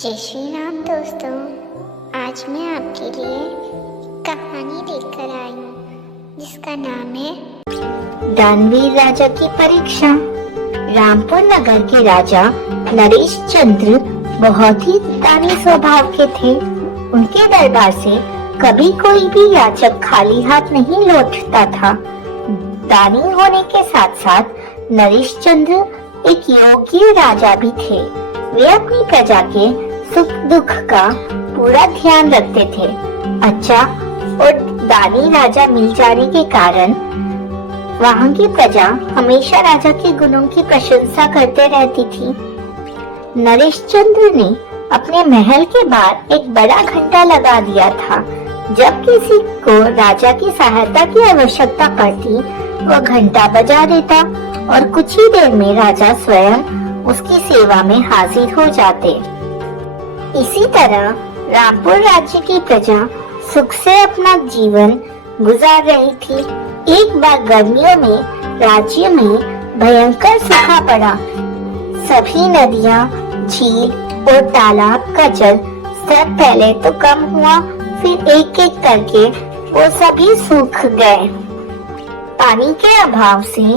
जय श्री राम दोस्तों। आज मैं आपके लिए कहानी लेकर आई हूँ जिसका नाम है दानवीर राजा की परीक्षा। रामपुर नगर के राजा नरेश चंद्र बहुत ही दानी स्वभाव के थे। उनके दरबार से कभी कोई भी याचक खाली हाथ नहीं लौटता था। दानी होने के साथ साथ नरेश चंद्र एक योग्य राजा भी थे। वे अपनी प्रजा के सुख दुख का पूरा ध्यान रखते थे। अच्छा और दानी राजा मिल जाने के कारण वहाँ की प्रजा हमेशा राजा के गुणों की प्रशंसा करते रहती थी। नरेश चंद्र ने अपने महल के बाहर एक बड़ा घंटा लगा दिया था। जब किसी को राजा की सहायता की आवश्यकता पड़ती, वो घंटा बजा देता और कुछ ही देर में राजा स्वयं उसकी सेवा में हाजिर हो जाते। इसी तरह रामपुर राज्य की प्रजा सुख से अपना जीवन गुजार रही थी। एक बार गर्मियों में राज्य में भयंकर सूखा पड़ा। सभी नदियां, झील और तालाब का जल स्तर पहले तो कम हुआ, फिर एक एक करके वो सभी सूख गए। पानी के अभाव से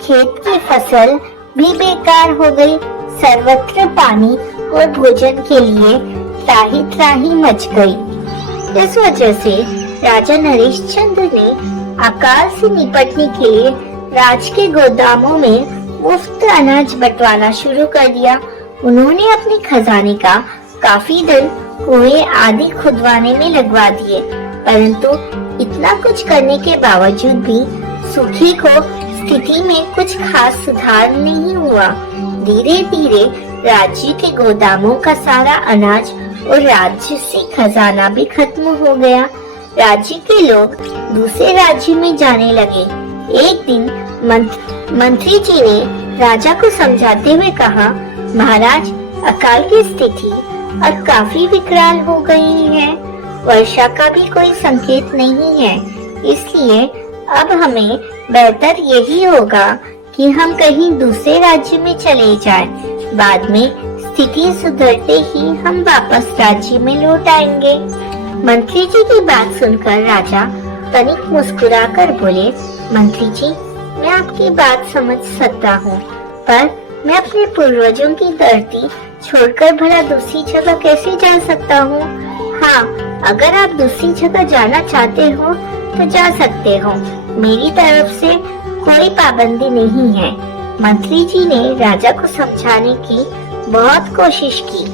खेत की फसल भी बेकार हो गई। सर्वत्र पानी और भोजन के लिए त्राही त्राही मच गई। इस वजह से राजा नरेश चंद्र ने अकाल से निपटने के लिए राज के गोदामों में मुफ्त अनाज बंटवाना शुरू कर दिया। उन्होंने अपने खजाने का काफी धन कुएं आदि खुदवाने में लगवा दिए, परंतु इतना कुछ करने के बावजूद भी सुखी को स्थिति में कुछ खास सुधार नहीं हुआ। धीरे धीरे राज्य के गोदामों का सारा अनाज और राजसी खजाना भी खत्म हो गया। राज्य के लोग दूसरे राज्य में जाने लगे। एक दिन मंत्री जी ने राजा को समझाते हुए कहा, महाराज, अकाल की स्थिति अब काफी विकराल हो गई है। वर्षा का भी कोई संकेत नहीं है, इसलिए अब हमें बेहतर यही होगा कि हम कहीं दूसरे राज्य में चले जाएं। बाद में स्थिति सुधरते ही हम वापस राज्य में लौट आएंगे। मंत्री जी की बात सुनकर राजा तनिक मुस्कुराकर बोले, मंत्री जी, मैं आपकी बात समझ सकता हूँ, पर मैं अपने पूर्वजों की धरती छोड़कर भला दूसरी जगह कैसे जा सकता हूँ? हाँ, अगर आप दूसरी जगह जाना चाहते हो तो जा सकते हो। मेरी तरफ से कोई पाबंदी नहीं है। मंत्री जी ने राजा को समझाने की बहुत कोशिश की,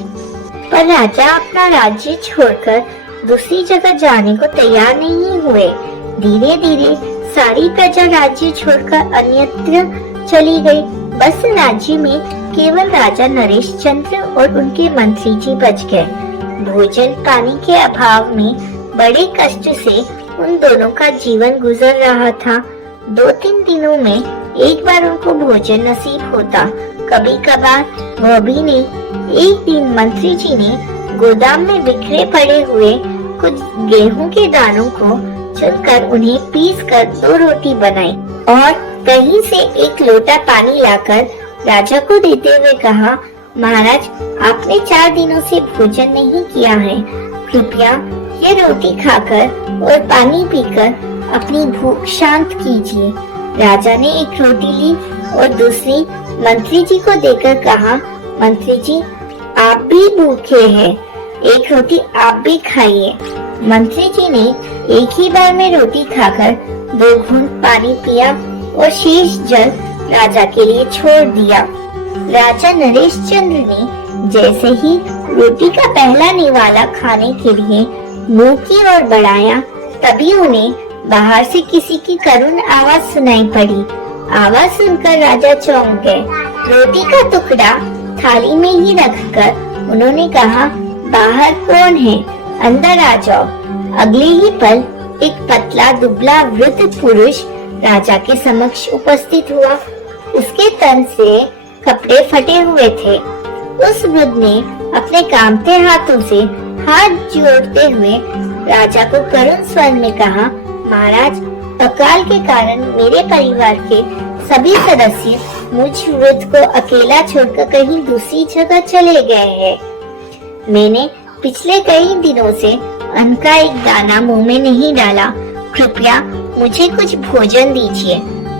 पर राजा अपना राज्य छोड़कर दूसरी जगह जाने को तैयार नहीं हुए। धीरे धीरे सारी प्रजा राज्य छोड़कर अन्यत्र चली गई। बस राज्य में केवल राजा नरेश चंद्र और उनके मंत्री जी बच गए। भोजन पानी के अभाव में बड़े कष्ट से उन दोनों का जीवन गुजर रहा था। 2-3 दिनों में एक बार उनको भोजन नसीब होता, कभी कभार वह भी नहीं। एक दिन मंत्री जी ने गोदाम में बिखरे पड़े हुए कुछ गेहूं के दानों को चुनकर उन्हें पीसकर 2 रोटी बनाई और कहीं से एक लोटा पानी लाकर राजा को देते हुए कहा, महाराज, आपने 4 दिनों से भोजन नहीं किया है, कृपया ये रोटी खाकर और पानी पीकर अपनी भूख शांत कीजिए। राजा ने एक रोटी ली और दूसरी मंत्री जी को देकर कहा, मंत्री जी, आप भी भूखे हैं, एक रोटी आप भी खाइए। मंत्री जी ने एक ही बार में रोटी खाकर 2 घूंट पानी पिया और शेष जल राजा के लिए छोड़ दिया। राजा नरेश चंद्र ने जैसे ही रोटी का पहला निवाला खाने के लिए मुंह की ओर बढ़ाया, तभी उन्हें बाहर से किसी की करुण आवाज सुनाई पड़ी। आवाज सुनकर राजा चौंक गए। रोटी का टुकड़ा थाली में ही रखकर उन्होंने कहा, बाहर कौन है? अंदर आ जाओ। अगले ही पल एक पतला दुबला वृद्ध पुरुष राजा के समक्ष उपस्थित हुआ। उसके तन से कपड़े फटे हुए थे। उस वृद्ध ने अपने कांपते हाथों से हाथ जोड़ते हुए राजा को करुण स्वर में कहा, महाराज, अकाल के कारण मेरे परिवार के सभी सदस्य मुझ वृद्ध को अकेला छोड़कर कहीं दूसरी जगह चले गए हैं। मैंने पिछले कई दिनों से अन्न का एक दाना मुंह में नहीं डाला। कृपया मुझे कुछ भोजन दीजिए।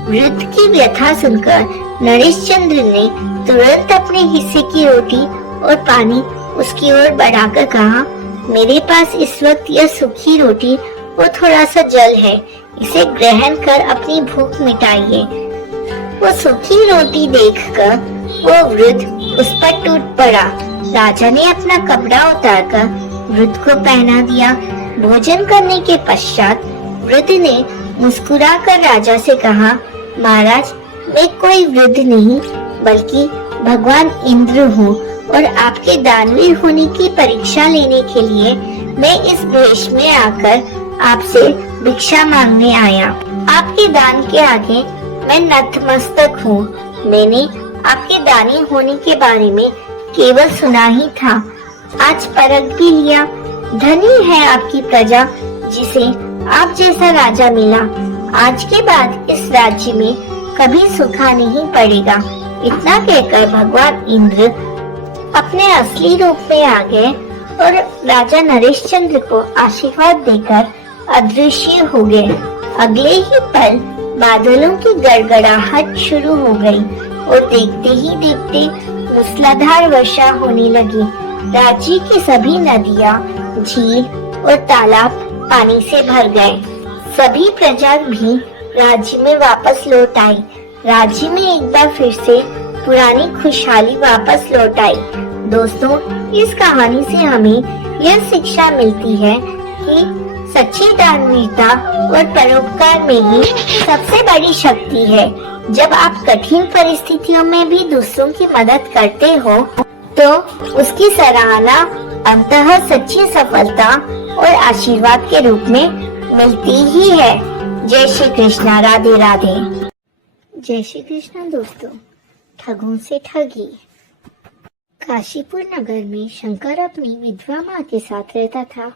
वृद्ध की व्यथा सुनकर नरेश चंद्र ने तुरंत अपने हिस्से की रोटी और पानी उसकी ओर बढ़ाकर कहा, मेरे पास इस वक्त यह सूखी रोटी और थोड़ा सा जल है, इसे ग्रहण कर अपनी भूख मिटाइए। वो सूखी रोटी देखकर वो वृद्ध उस पर टूट पड़ा। राजा ने अपना कपड़ा उतारकर वृद्ध को पहना दिया। भोजन करने के पश्चात वृद्ध ने मुस्कुराकर राजा से कहा, महाराज, मैं कोई वृद्ध नहीं बल्कि भगवान इंद्र हूँ और आपके दानवीर होने की परीक्षा लेने के लिए मैं इस वेश में आकर आपसे भिक्षा मांगने आया। आपके दान के आगे मैं नतमस्तक हूँ। मैंने आपके दानी होने के बारे में केवल सुना ही था, आज परख भी लिया। धनी है आपकी प्रजा जिसे आप जैसा राजा मिला। आज के बाद इस राज्य में कभी सूखा नहीं पड़ेगा। इतना कहकर भगवान इंद्र अपने असली रूप में आ गए और राजा नरेश चंद्र को आशीर्वाद देकर अदृश्य हो गए। अगले ही पल बादलों की गड़गड़ाहट शुरू हो गई और देखते ही देखते मूसलाधार वर्षा होने लगी। राज्य की सभी नदियाँ, झील और तालाब पानी से भर गए। सभी प्रजा भी राज्य में वापस लौट आई। राज्य में एक बार फिर से पुरानी खुशहाली वापस लौट आई। दोस्तों, इस कहानी से हमें यह शिक्षा मिलती है कि सच्ची दानवीरता और परोपकार में ही सबसे बड़ी शक्ति है। जब आप कठिन परिस्थितियों में भी दूसरों की मदद करते हो तो उसकी सराहना अंततः सच्ची सफलता और आशीर्वाद के रूप में मिलती ही है। जय श्री कृष्णा। राधे राधे। जय श्री कृष्णा। दोस्तों, ठगों से ठगी। काशीपुर नगर में शंकर अपनी विधवा माँ के साथ रहता था।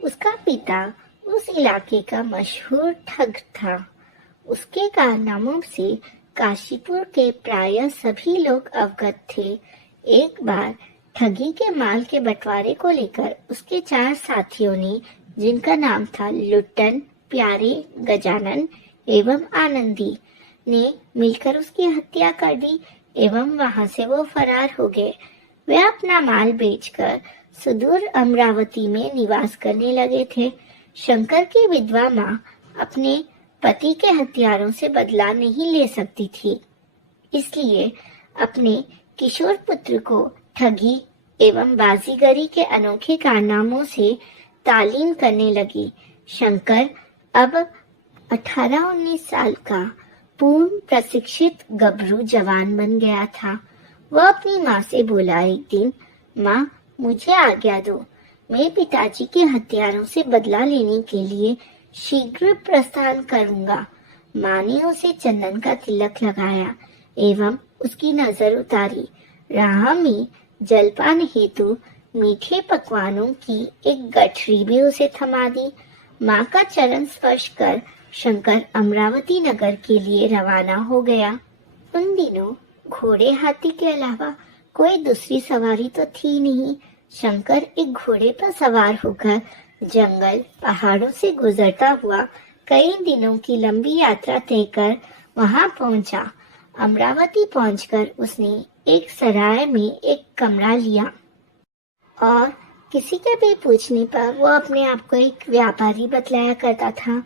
उसका पिता उस इलाके का मशहूर ठग था। उसके कारनामों से काशीपुर के प्रायः सभी लोग अवगत थे। एक बार ठगी के माल के बंटवारे को लेकर उसके 4 साथियों ने, जिनका नाम था लुट्टन, प्यारे, गजानन एवं आनंदी, ने मिलकर उसकी हत्या कर दी एवं वहां से वो फरार हो गए। वे अपना माल बेचकर सुदूर अमरावती में निवास करने लगे थे। शंकर की विधवा माँ अपने पति के हथियारों से बदला नहीं ले सकती थी, इसलिए अपने किशोर पुत्र को ठगी एवं बाजीगरी के अनोखे कारनामों से तालीम करने लगी। शंकर अब 18-19 साल का पूर्ण प्रशिक्षित गबरू जवान बन गया था। वह अपनी माँ से बोला एक दिन, माँ, मुझे आज्ञा दो, मैं पिताजी के हथियारों से बदला लेने के लिए शीघ्र प्रस्थान करूंगा। माँ ने उसे चंदन का तिलक लगाया एवं उसकी नजर उतारी। राह में जलपान हेतु मीठे पकवानों की एक गठरी भी उसे थमा दी। माँ का चरण स्पर्श कर शंकर अमरावती नगर के लिए रवाना हो गया। उन दिनों घोड़े हाथी के अलावा कोई दूसरी सवारी तो थी नहीं। शंकर एक घोड़े पर सवार होकर जंगल पहाड़ों से गुजरता हुआ कई दिनों की लंबी यात्रा तय कर वहां पहुंचा। अमरावती पहुंचकर उसने एक सराय में एक कमरा लिया और किसी के भी पूछने पर वो अपने आप को एक व्यापारी बतलाया करता था।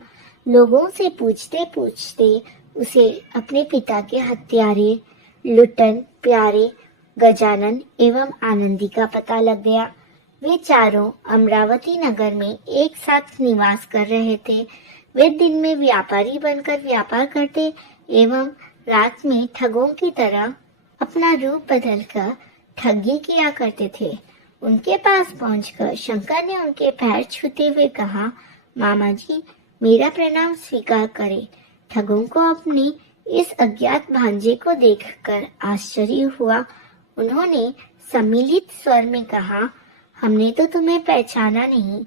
लोगों से पूछते पूछते उसे अपने पिता के हत्यारे लुट्टन, प्यारे, गजानन एवं आनंदी का पता लग गया। वे चारों अमरावती नगर में एक साथ निवास कर रहे थे। वे दिन में व्यापारी बनकर व्यापार करते एवं रात में ठगों की तरह अपना रूप बदलकर ठगी किया करते थे। उनके पास पहुंचकर शंकर ने उनके पैर छूते हुए कहा, मामा जी, मेरा प्रणाम स्वीकार करें। ठगों को अपने इस अज्ञात भांजे को देखकर आश्चर्य हुआ। उन्होंने सम्मिलित स्वर में कहा, हमने तो तुम्हें पहचाना नहीं।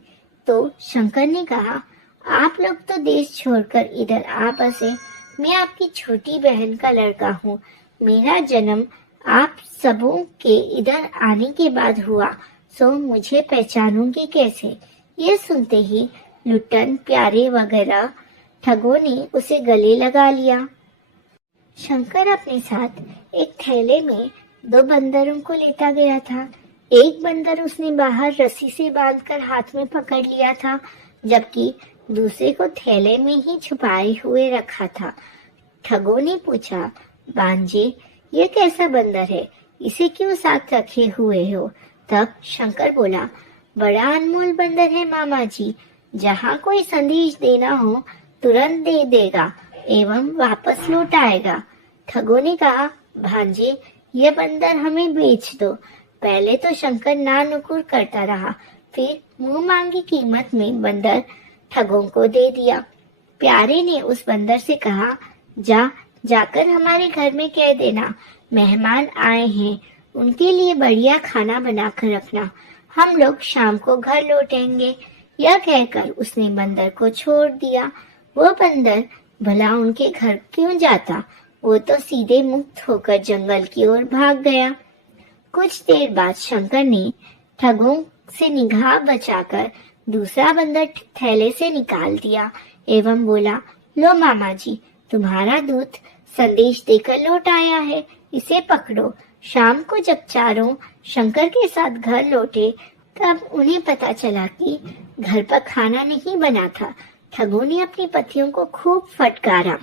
तो शंकर ने कहा, आप लोग तो देश छोड़कर इधर आ बसे। मैं आपकी छोटी बहन का लड़का हूँ। मेरा जन्म आप सबों के इधर आने के बाद हुआ। सो मुझे पहचानूंगी कैसे। ये सुनते ही लुट्टन प्यारे वगैरह ठगों ने उसे गले लगा लिया। शंकर अपने साथ एक थैले में 2 बंदरों को लेता गया था। एक बंदर उसने बाहर रस्सी से बांधकर हाथ में पकड़ लिया था, जबकि दूसरे को थैले में ही छुपाए हुए रखा था। ठगों ने पूछा, भांजे, ये कैसा बंदर है, इसे क्यों साथ रखे हुए हो? तब शंकर बोला, बड़ा अनमोल बंदर है मामा जी, जहाँ कोई संदेश देना हो तुरंत दे देगा एवं वापस लौट आएगा। ठगों ने कहा, भांजे, ये बंदर हमें बेच दो। पहले तो शंकर नानुकुर करता रहा, फिर मुंह मांगी कीमत में बंदर ठगों को दे दिया। प्यारे ने उस बंदर से कहा, जाकर हमारे घर में कह देना मेहमान आए हैं, उनके लिए बढ़िया खाना बनाकर रखना, हम लोग शाम को घर लौटेंगे। यह कहकर उसने बंदर को छोड़ दिया। वो बंदर भला उनके घर क्यों जाता, वो तो सीधे मुक्त होकर जंगल की ओर भाग गया। कुछ देर बाद शंकर ने ठगों से निगाह बचाकर दूसरा बंदर थैले से निकाल दिया एवं बोला, लो मामा जी, तुम्हारा दूत संदेश देकर लौट आया है, इसे पकड़ो। शाम को जब चारों शंकर के साथ घर लौटे तब उन्हें पता चला कि घर पर खाना नहीं बना था। ठगों ने अपनी पत्नियों को खूब फटकारा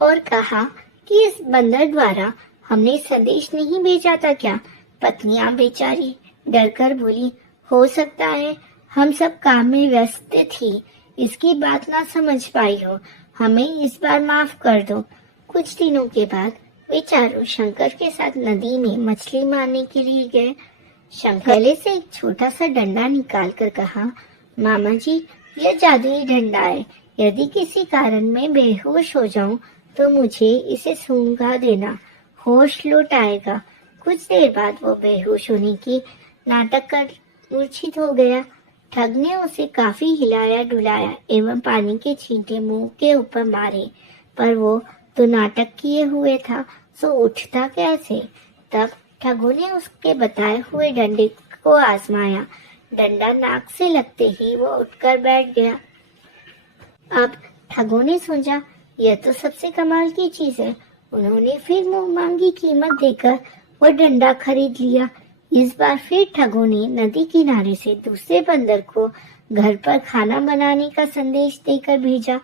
और कहा कि इस बंदर द्वारा हमने संदेश नहीं भेजा था क्या? पत्नियां बेचारी डरकर बोली, हो सकता है हम सब काम में व्यस्त थी, इसकी बात ना समझ पाई हो, हमें इस बार माफ कर दो। कुछ दिनों के बाद वे चारों शंकर के साथ नदी में मछली मारने के लिए गए। शंकर से एक छोटा सा डंडा निकाल कर कहा, मामा जी, यह जादुई डंडा है, यदि किसी कारण मैं बेहोश हो जाऊं तो मुझे इसे सूंघा देना, होश लौट आएगा। कुछ देर बाद वो बेहोश होने की नाटक कर मूर्छित हो गया। ठग ने उसे काफी हिलाया डुलाया एवं पानी के छींटे मुंह के ऊपर मारे, पर वो तो नाटक किए हुए था, सो उठता कैसे? तब ठगों ने उसके बताए हुए डंडे को आजमाया। डंडा नाक से लगते ही वो उठकर बैठ गया। अब ठगों ने सोचा, यह तो सबसे कमाल की चीज है। उन्होंने फिर मुंह मांगी कीमत देकर वो डंडा खरीद लिया। इस बार फिर ठगों ने नदी किनारे से दूसरे बंदर को घर पर खाना बनाने का संदेश देकर भेजा।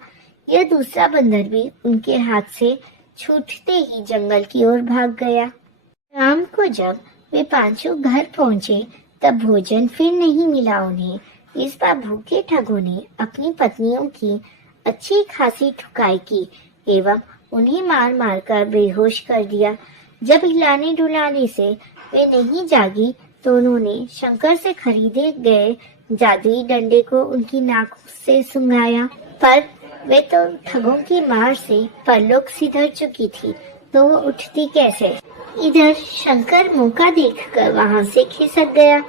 यह दूसरा बंदर भी उनके हाथ से छूटते ही जंगल की ओर भाग गया। शाम को जब वे पांचों घर पहुंचे तब भोजन फिर नहीं मिला उन्हें। इस बार भूखे ठगों ने अपनी पत्नियों की अच्छी खासी ठुकाई की एवं उन्हें मार मार कर बेहोश कर दिया। जब हिलाने डुलाने से वे नहीं जागी तो उन्होंने शंकर से खरीदे गए जादुई डंडे को उनकी नाक से सूंघाया, पर वे तो ठगों की मार से परलोक सिधर चुकी थी, तो वो उठती कैसे? इधर शंकर मौका देखकर वहां से खिसक गया।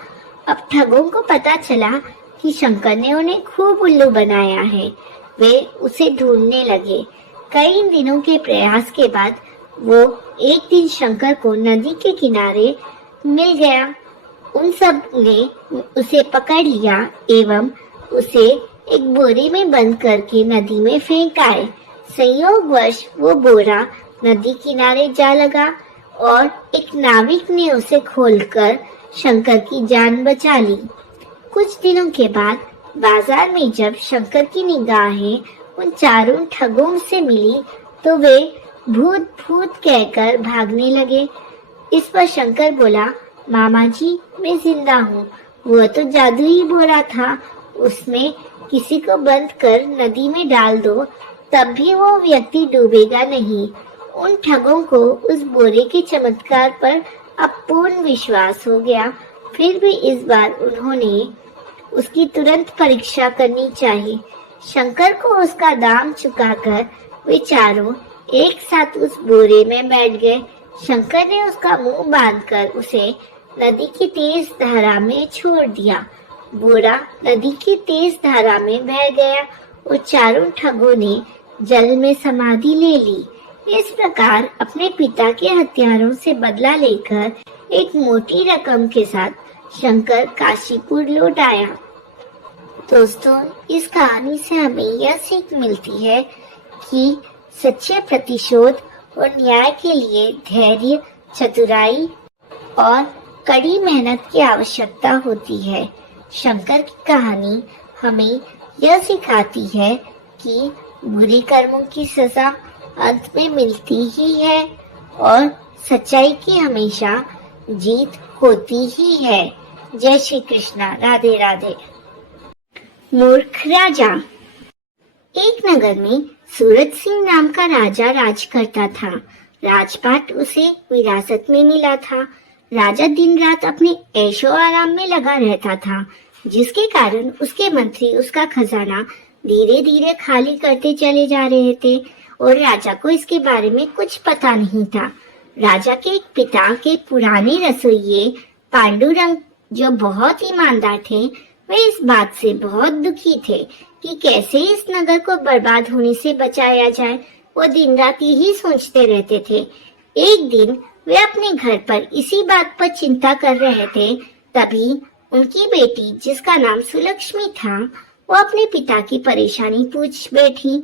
अब ठगों को पता चला कि शंकर ने उन्हें खूब उल्लू बनाया है। वे उसे ढूंढने लगे। कई दिनों के प्रयास के बाद वो एक दिन शंकर को नदी के किनारे मिल गया। उन सब ने उसे पकड़ लिया एवं उसे एक बोरे में बंद करके नदी में फेंक आए। संयोगवश वो बोरा नदी किनारे जा लगा और एक नाविक ने उसे खोलकर शंकर की जान बचा ली। कुछ दिनों के बाद बाजार में जब शंकर की निगाहें उन चारों ठगों से मिली तो वे भूत भूत कहकर भागने लगे। इस पर शंकर बोला, मामा जी, मैं जिंदा हूँ। वो तो जादुई बोरा था, उसमें किसी को बंद कर नदी में डाल दो तब भी वो व्यक्ति डूबेगा नहीं। उन ठगों को उस बोरे के चमत्कार पर अब पूर्ण विश्वास हो गया। फिर भी इस बार उन्होंने उसकी तुरंत परीक्षा करनी चाहिए। शंकर को उसका दाम चुकाकर वे चारों एक साथ उस बोरे में बैठ गए। शंकर ने उसका मुंह बांधकर उसे नदी की तेज धारा में छोड़ दिया। बोरा नदी की तेज धारा में बह गया और चारों ठगों ने जल में समाधि ले ली। इस प्रकार अपने पिता के हत्यारों से बदला लेकर एक मोटी रकम के साथ शंकर काशीपुर लौट आया। दोस्तों, इस कहानी से हमें यह सीख मिलती है कि सच्चे प्रतिशोध और न्याय के लिए धैर्य, चतुराई और कड़ी मेहनत की आवश्यकता होती है। शंकर की कहानी हमें यह सिखाती है कि बुरे कर्मों की सजा अंत में मिलती ही है और सच्चाई की हमेशा जीत होती ही है। जय श्री कृष्णा। राधे राधे। मूर्ख राजा। एक नगर में सूरज सिंह नाम का राजा राज करता था। राजपाट उसे विरासत में मिला था। राजा दिन रात अपने ऐशो आराम में लगा रहता था, जिसके कारण उसके मंत्री उसका खजाना धीरे धीरे खाली करते चले जा रहे थे और राजा को इसके बारे में कुछ पता नहीं था। राजा के एक पिता के पुराने रसोइये पांडुरंग, जो बहुत ईमानदार थे, वे इस बात से बहुत दुखी थे कि कैसे इस नगर को बर्बाद होने से बचाया जाए। वो दिन रात यही सोचते रहते थे। एक दिन वे अपने घर पर इसी बात पर चिंता कर रहे थे, तभी उनकी बेटी, जिसका नाम सुलक्ष्मी था, वो अपने पिता की परेशानी पूछ बैठी।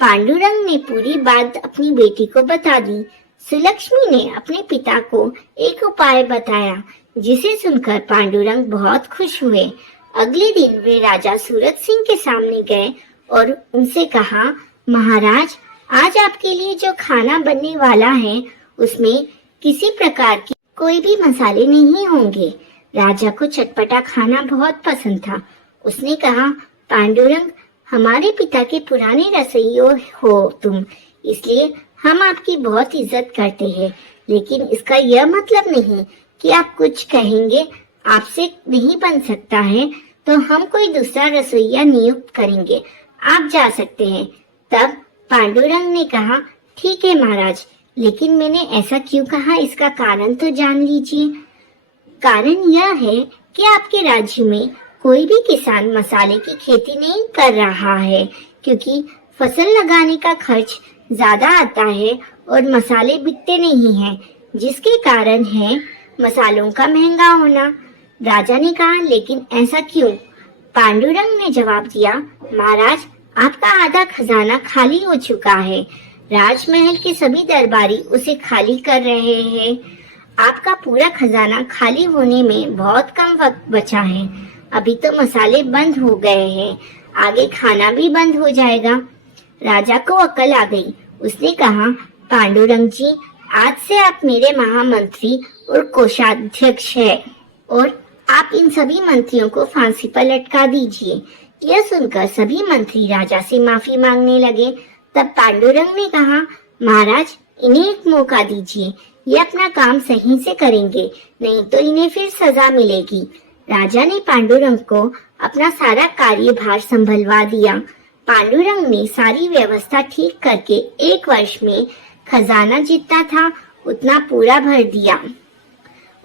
पांडुरंग ने पूरी बात अपनी बेटी को बता दी। सुलक्ष्मी ने अपने पिता को एक उपाय बताया, जिसे सुनकर पांडुरंग बहुत खुश हुए। अगले दिन वे राजा सूरज सिंह के सामने गए और उनसे कहा, महाराज, आज आपके लिए जो खाना बनने वाला है उसमें किसी प्रकार की कोई भी मसाले नहीं होंगे। राजा को चटपटा खाना बहुत पसंद था। उसने कहा, पांडुरंग, हमारे पिता के पुराने रसोइये हो तुम, इसलिए हम आपकी बहुत इज्जत करते हैं, लेकिन इसका यह मतलब नहीं कि आप कुछ कहेंगे आपसे नहीं बन सकता है तो हम कोई दूसरा रसोइया नियुक्त करेंगे, आप जा सकते हैं। तब पांडुरंग ने कहा, ठीक है महाराज, लेकिन मैंने ऐसा क्यों कहा, इसका कारण तो जान लीजिए। कारण यह है कि आपके राज्य में कोई भी किसान मसाले की खेती नहीं कर रहा है, क्योंकि फसल लगाने का खर्च ज्यादा आता है और मसाले बिकते नहीं हैं, जिसके कारण है मसालों का महंगा होना। राजा ने कहा, लेकिन ऐसा क्यों? पांडुरंग ने जवाब दिया, महाराज, आपका आधा खजाना खाली हो चुका है। राजमहल के सभी दरबारी उसे खाली कर रहे हैं। आपका पूरा खजाना खाली होने में बहुत कम वक्त बचा है। अभी तो मसाले बंद हो गए हैं, आगे खाना भी बंद हो जाएगा। राजा को अकल आ गई। उसने कहा, पांडुरंग जी, आज से आप मेरे महामंत्री और कोषाध्यक्ष हैं और आप इन सभी मंत्रियों को फांसी पर लटका दीजिए। यह सुनकर सभी मंत्री राजा से माफी मांगने लगे। तब पांडुरंग ने कहा, महाराज, इन्हें एक मौका दीजिए, ये अपना काम सही से करेंगे, नहीं तो इन्हें फिर सजा मिलेगी। राजा ने पांडुरंग को अपना सारा कार्यभार संभलवा दिया। पांडुरंग ने सारी व्यवस्था ठीक करके 1 वर्ष में खजाना जितना था उतना पूरा भर दिया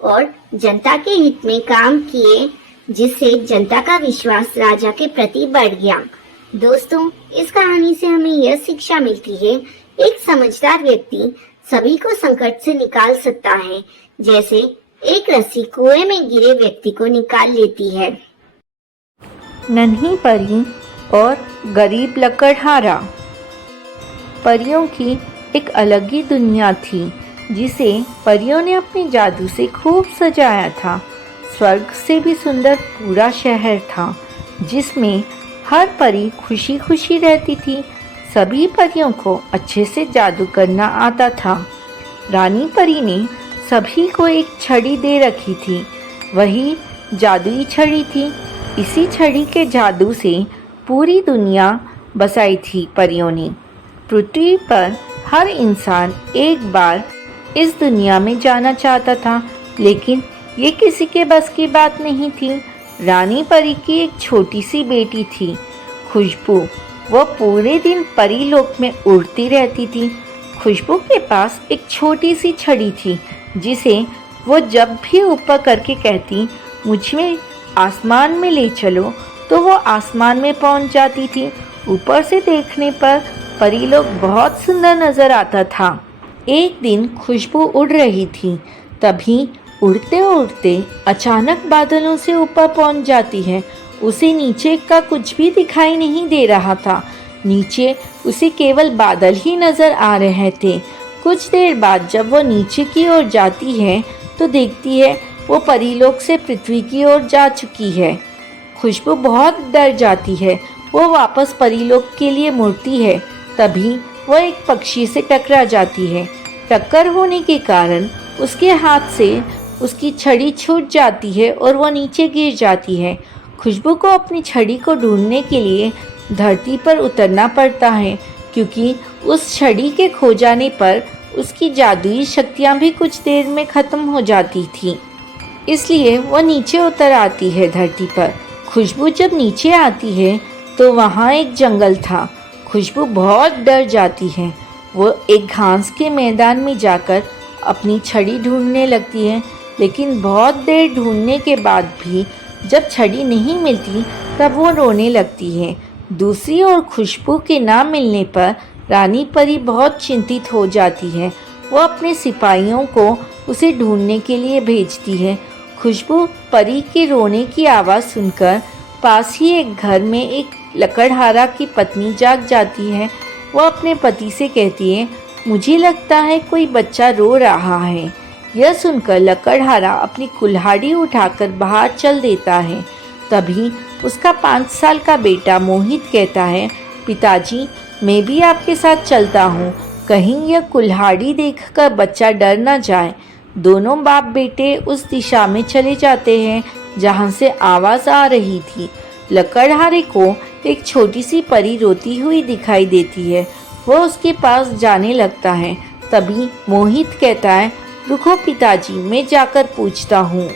और जनता के हित में काम किए, जिससे जनता का विश्वास राजा के प्रति बढ़ गया। दोस्तों, इस कहानी से हमें यह शिक्षा मिलती है, एक समझदार व्यक्ति सभी को संकट से निकाल सकता है, जैसे एक रस्सी कुएं में गिरे व्यक्ति को निकाल लेती है। नन्ही परी और गरीब लकड़हारा। परियों की एक अलग ही दुनिया थी, जिसे परियों ने अपने जादू से खूब सजाया था। स्वर्ग से भी सुंदर पूरा शहर था, जिसमें हर परी खुशी खुशी रहती थी। सभी परियों को अच्छे से जादू करना आता था। रानी परी ने सभी को एक छड़ी दे रखी थी, वही जादुई छड़ी थी। इसी छड़ी के जादू से पूरी दुनिया बसाई थी परियों ने। पृथ्वी पर हर इंसान एक बार इस दुनिया में जाना चाहता था, लेकिन ये किसी के बस की बात नहीं थी। रानी परी की एक छोटी सी बेटी थी, खुशबू। वह पूरे दिन परी लोक में उड़ती रहती थी। खुशबू के पास एक छोटी सी छड़ी थी, जिसे वो जब भी ऊपर करके कहती, मुझे आसमान में ले चलो, तो वो आसमान में पहुंच जाती थी। ऊपर से देखने पर परी लोग बहुत सुंदर नजर आता था। एक दिन खुशबू उड़ रही थी, तभी उड़ते उड़ते अचानक बादलों से ऊपर पहुंच जाती है। उसे नीचे का कुछ भी दिखाई नहीं दे रहा था। नीचे उसे केवल बादल ही नजर आ रहे थे। कुछ देर बाद जब वो नीचे की ओर जाती है तो देखती है वो परीलोक से पृथ्वी की ओर जा चुकी है। खुशबू बहुत डर जाती है। वो वापस परीलोक के लिए मुड़ती है। तभी वो एक पक्षी से टकरा जाती है। टक्कर होने के कारण उसके हाथ से उसकी छड़ी छूट जाती है और वो नीचे गिर जाती है। खुशबू को अपनी छड़ी को ढूंढने के लिए धरती पर उतरना पड़ता है, क्योंकि उस छड़ी के खो जाने पर उसकी जादुई शक्तियाँ भी कुछ देर में ख़त्म हो जाती थी। इसलिए वो नीचे उतर आती है धरती पर। खुशबू जब नीचे आती है तो वहाँ एक जंगल था। खुशबू बहुत डर जाती है। वो एक घास के मैदान में जाकर अपनी छड़ी ढूंढने लगती है, लेकिन बहुत देर ढूंढने के बाद भी जब छड़ी नहीं मिलती तब वो रोने लगती है। दूसरी ओर खुशबू के ना मिलने पर रानी परी बहुत चिंतित हो जाती है। वो अपने सिपाहियों को उसे ढूंढने के लिए भेजती है। खुशबू परी के रोने की आवाज़ सुनकर पास ही एक घर में एक लकड़हारा की पत्नी जाग जाती है। वो अपने पति से कहती है, मुझे लगता है कोई बच्चा रो रहा है। यह सुनकर लकड़हारा अपनी कुल्हाड़ी उठाकर बाहर चल देता है। तभी उसका 5 साल का बेटा मोहित कहता है, पिताजी मैं भी आपके साथ चलता हूँ, कहीं यह कुल्हाड़ी देखकर बच्चा डर न जाए। दोनों बाप बेटे उस दिशा में चले जाते हैं जहाँ से आवाज़ आ रही थी। लकड़हारे को एक छोटी सी परी रोती हुई दिखाई देती है। वो उसके पास जाने लगता है। तभी मोहित कहता है, रुको पिताजी मैं जाकर पूछता हूँ।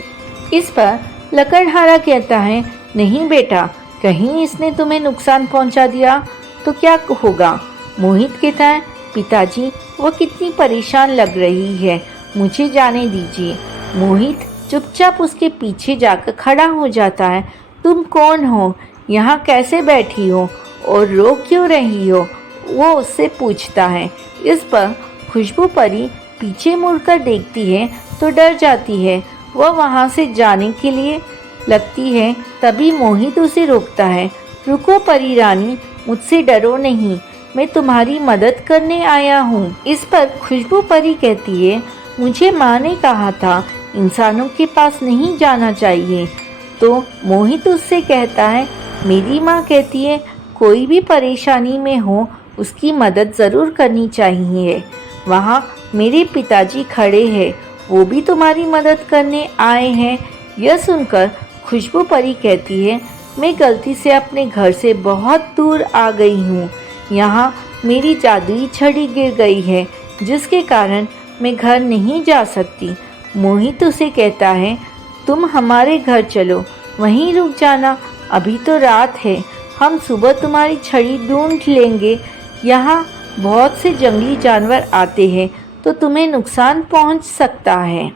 इस पर लकड़हारा कहता है, नहीं बेटा, कहीं इसने तुम्हें नुकसान पहुँचा दिया तो क्या होगा। मोहित कहता है, पिताजी वो कितनी परेशान लग रही है, मुझे जाने दीजिए। मोहित चुपचाप उसके पीछे जाकर खड़ा हो जाता है। तुम कौन हो, यहाँ कैसे बैठी हो और रो क्यों रही हो, वो उससे पूछता है। इस पर खुशबू परी पीछे मुड़कर देखती है तो डर जाती है। वह वहाँ से जाने के लिए लगती है। तभी मोहित उसे रोकता है। रुको परी रानी, मुझसे डरो नहीं, मैं तुम्हारी मदद करने आया हूँ। इस पर खुशबू परी कहती है, मुझे माँ ने कहा था इंसानों के पास नहीं जाना चाहिए। तो मोहित उससे कहता है, मेरी माँ कहती है कोई भी परेशानी में हो उसकी मदद ज़रूर करनी चाहिए। वहाँ मेरे पिताजी खड़े हैं, वो भी तुम्हारी मदद करने आए हैं। यह सुनकर खुशबू परी कहती है, मैं गलती से अपने घर से बहुत दूर आ गई हूँ। यहाँ मेरी जादुई छड़ी गिर गई है, जिसके कारण मैं घर नहीं जा सकती। मोहित उसे कहता है, तुम हमारे घर चलो, वहीं रुक जाना, अभी तो रात है, हम सुबह तुम्हारी छड़ी ढूंढ लेंगे। यहाँ बहुत से जंगली जानवर आते हैं तो तुम्हें नुकसान पहुँच सकता है।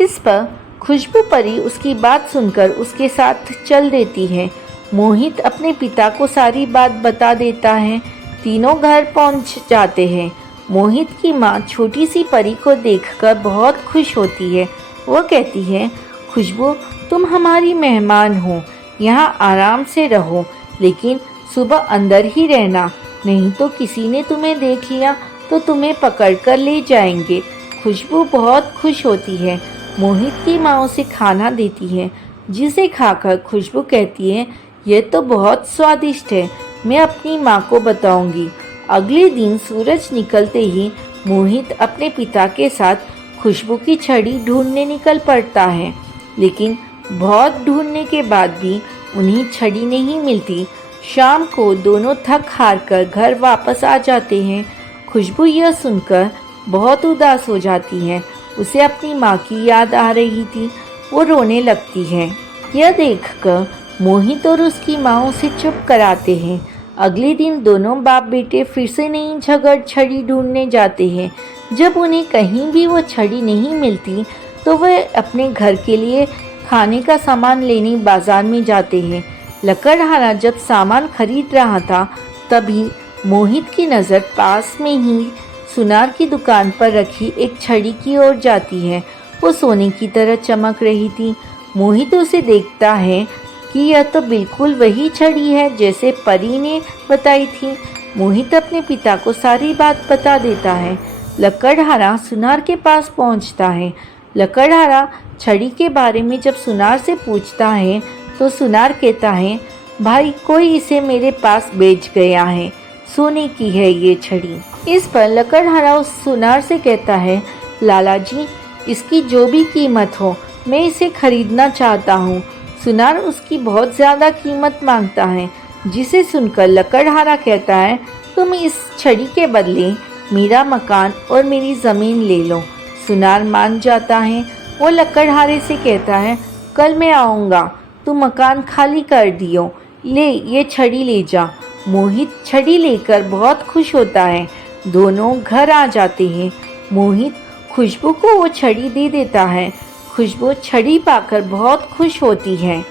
इस पर खुशबू परी उसकी बात सुनकर उसके साथ चल देती है। मोहित अपने पिता को सारी बात बता देता है। तीनों घर पहुँच जाते हैं। मोहित की माँ छोटी सी परी को देखकर बहुत खुश होती है। वो कहती है, खुशबू तुम हमारी मेहमान हो, यहाँ आराम से रहो, लेकिन सुबह अंदर ही रहना, नहीं तो किसी ने तुम्हें देख लिया तो तुम्हें पकड़कर ले जाएंगे। खुशबू बहुत खुश होती है। मोहित की माँ उसे खाना देती है, जिसे खाकर खुशबू कहती है, यह तो बहुत स्वादिष्ट है, मैं अपनी माँ को बताऊंगी। अगले दिन सूरज निकलते ही मोहित अपने पिता के साथ खुशबू की छड़ी ढूंढने निकल पड़ता है, लेकिन बहुत ढूंढने के बाद भी उन्हें छड़ी नहीं मिलती। शाम को दोनों थक हार कर घर वापस आ जाते हैं। खुशबू यह सुनकर बहुत उदास हो जाती है। उसे अपनी माँ की याद आ रही थी। वो रोने लगती है। यह देखकर मोहित और उसकी माँ उसे चुप कराते हैं। अगले दिन दोनों बाप बेटे फिर से नई जगह छड़ी ढूंढने जाते हैं। जब उन्हें कहीं भी वो छड़ी नहीं मिलती तो वह अपने घर के लिए खाने का सामान लेने बाजार में जाते हैं। लकड़हारा जब सामान खरीद रहा था तभी मोहित की नज़र पास में ही सुनार की दुकान पर रखी एक छड़ी की ओर जाती है। वो सोने की तरह चमक रही थी। मोहित उसे देखता है कि यह तो बिल्कुल वही छड़ी है जैसे परी ने बताई थी। मोहित अपने पिता को सारी बात बता देता है। लकड़हारा सुनार के पास पहुंचता है। लकड़हारा छड़ी के बारे में जब सुनार से पूछता है तो सुनार कहता है, भाई कोई इसे मेरे पास बेच गया है, सोने की है ये छड़ी। इस पर लकड़हारा उस सुनार से कहता है, लाला जी इसकी जो भी कीमत हो मैं इसे खरीदना चाहता हूँ। सुनार उसकी बहुत ज़्यादा कीमत मांगता है, जिसे सुनकर लकड़हारा कहता है, तुम इस छड़ी के बदले मेरा मकान और मेरी ज़मीन ले लो। सुनार मान जाता है। वो लकड़हारे से कहता है, कल मैं आऊँगा, तू मकान खाली कर दियो, ले ये छड़ी ले जा। मोहित छड़ी लेकर बहुत खुश होता है। दोनों घर आ जाते हैं। मोहित खुशबू को वो छड़ी दे देता है। खुशबू छड़ी पाकर बहुत खुश होती है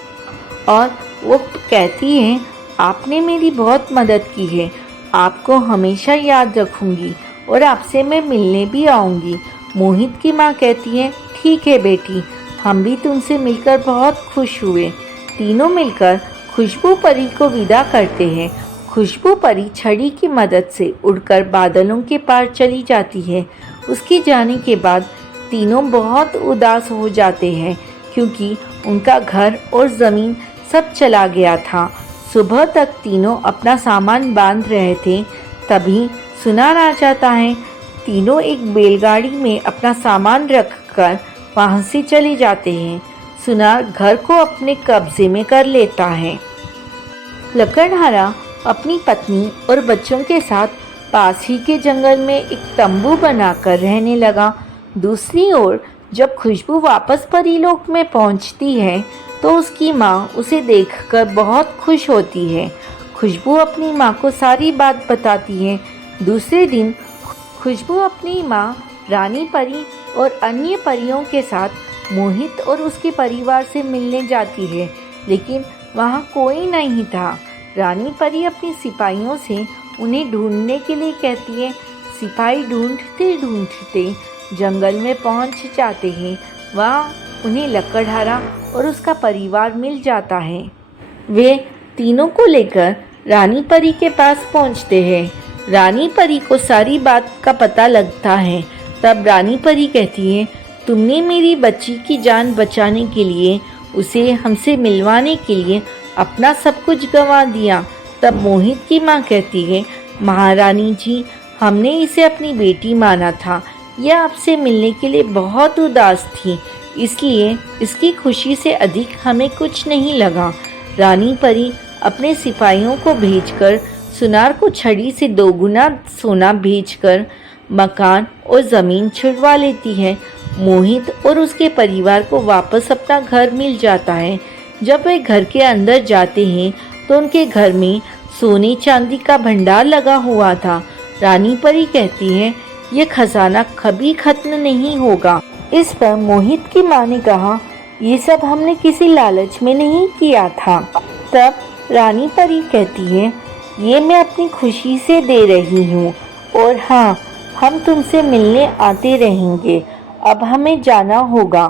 और वो कहती है, आपने मेरी बहुत मदद की है, आपको हमेशा याद रखूंगी और आपसे मैं मिलने भी आऊंगी। मोहित की माँ कहती है, ठीक है बेटी, हम भी तुमसे मिलकर बहुत खुश हुए। तीनों मिलकर खुशबू परी को विदा करते हैं। खुशबू परी छड़ी की मदद से उड़कर बादलों के पार चली जाती है। उसके जाने के बाद तीनों बहुत उदास हो जाते हैं क्योंकि उनका घर और ज़मीन सब चला गया था। सुबह तक तीनों अपना सामान बांध रहे थे, तभी सुनार आ जाता है। तीनों एक बैलगाड़ी में अपना सामान रखकर वहाँ से चले जाते हैं। सुनार घर को अपने कब्जे में कर लेता है। लकड़हारा अपनी पत्नी और बच्चों के साथ पास ही के जंगल में एक तंबू बनाकर रहने लगा। दूसरी ओर जब खुशबू वापस परीलोक में पहुंचती है तो उसकी माँ उसे देखकर बहुत खुश होती है। खुशबू अपनी माँ को सारी बात बताती है। दूसरे दिन खुशबू अपनी माँ रानी परी और अन्य परियों के साथ मोहित और उसके परिवार से मिलने जाती है, लेकिन वहाँ कोई नहीं था। रानी परी अपनी सिपाहियों से उन्हें ढूंढने के लिए कहती है। सिपाही ढूंढते ढूंढते जंगल में पहुंच जाते हैं। वहाँ उन्हें लकड़हारा और उसका परिवार मिल जाता है। वे तीनों को लेकर रानी परी के पास पहुंचते हैं। रानी परी को सारी बात का पता लगता है। तब रानी परी कहती है, तुमने मेरी बच्ची की जान बचाने के लिए, उसे हमसे मिलवाने के लिए अपना सब कुछ गंवा दिया। तब मोहित की माँ कहती है, महारानी जी, हमने इसे अपनी बेटी माना था। यह आपसे मिलने के लिए बहुत उदास थी, इसलिए इसकी खुशी से अधिक हमें कुछ नहीं लगा। रानी परी अपने सिपाहियों को भेजकर सुनार को छड़ी से 2 गुना सोना भेजकर मकान और ज़मीन छुड़वा लेती है। मोहित और उसके परिवार को वापस अपना घर मिल जाता है। जब वे घर के अंदर जाते हैं तो उनके घर में सोने चांदी का भंडार लगा हुआ था। रानी परी कहती है, ये खजाना कभी खत्म नहीं होगा। इस पर मोहित की माँ ने कहा, ये सब हमने किसी लालच में नहीं किया था। तब रानी परी कहती है, ये मैं अपनी खुशी से दे रही हूँ, और हाँ, हम तुमसे मिलने आते रहेंगे। अब हमें जाना होगा।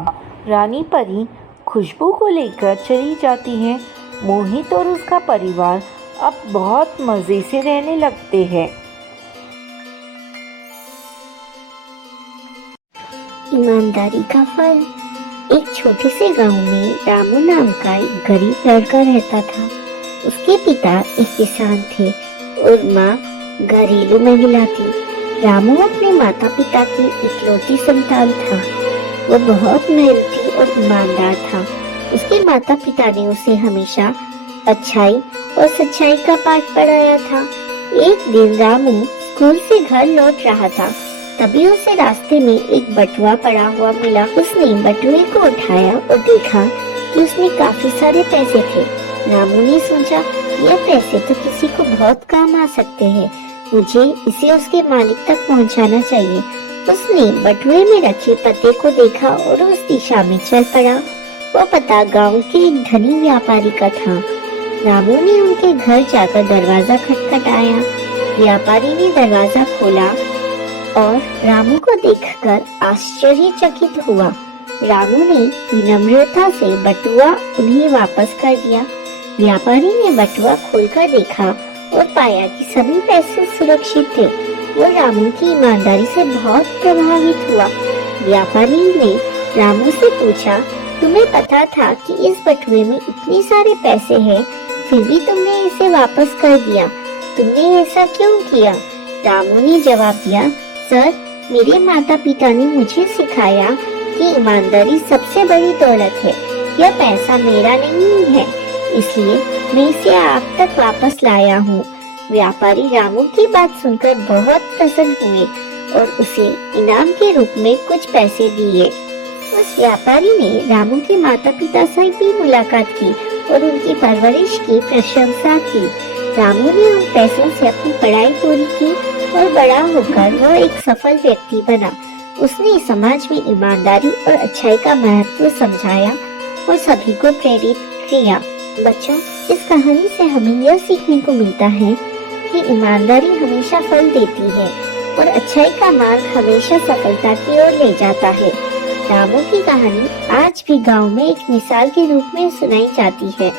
रानी परी खुशबू को लेकर चली जाती है। मोहित और उसका परिवार अब बहुत मज़े से रहने लगते हैं। ईमानदारी का फल। एक छोटे से गांव में रामू नाम का एक गरीब लड़का रहता था। उसके पिता एक किसान थे और माँ घरेलू महिला थी। रामू अपने माता पिता की इकलौती संतान था। वो बहुत मेहनती और ईमानदार था। उसके माता पिता ने उसे हमेशा अच्छाई और सच्चाई का पाठ पढ़ाया था। एक दिन रामू स्कूल से घर लौट रहा था, तभी उसे रास्ते में एक बटुआ पड़ा हुआ मिला। उसने बटुए को उठाया और देखा कि उसमें काफी सारे पैसे थे। रामू ने सोचा, यह पैसे तो किसी को बहुत काम आ सकते हैं, मुझे इसे उसके मालिक तक पहुंचाना चाहिए। उसने बटुए में रखे पते को देखा और उस दिशा में चल पड़ा। वो पता गांव के एक धनी व्यापारी का था। रामू ने उनके घर जाकर दरवाजा खटखटाया। व्यापारी ने दरवाजा खोला और रामू को देखकर आश्चर्यचकित हुआ। रामू ने विनम्रता से बटुआ उन्हें वापस कर दिया। व्यापारी ने बटुआ खोलकर देखा और पाया कि सभी पैसे सुरक्षित थे। वो रामू की ईमानदारी से बहुत प्रभावित हुआ। व्यापारी ने रामू से पूछा, तुम्हें पता था कि इस बटुए में इतने सारे पैसे हैं, फिर भी तुमने इसे वापस कर दिया, तुमने ऐसा क्यों किया? रामू ने जवाब दिया, सर, मेरे माता पिता ने मुझे सिखाया कि ईमानदारी सबसे बड़ी दौलत है। यह पैसा मेरा नहीं है, इसलिए मैं इसे आप तक वापस लाया हूँ। व्यापारी रामू की बात सुनकर बहुत प्रसन्न हुए और उसे इनाम के रूप में कुछ पैसे दिए। उस व्यापारी ने रामू के माता पिता से भी मुलाकात की और उनकी परवरिश की प्रशंसा की। रामू ने उन पैसों से अपनी पढ़ाई पूरी की और बड़ा होकर वह एक सफल व्यक्ति बना। उसने समाज में ईमानदारी और अच्छाई का महत्व समझाया और सभी को प्रेरित किया। बच्चों, इस कहानी से हमें यह सीखने को मिलता है कि ईमानदारी हमेशा फल देती है और अच्छाई का मार्ग हमेशा सफलता की ओर ले जाता है। रामू की कहानी आज भी गांव में एक मिसाल के रूप में सुनाई जाती है।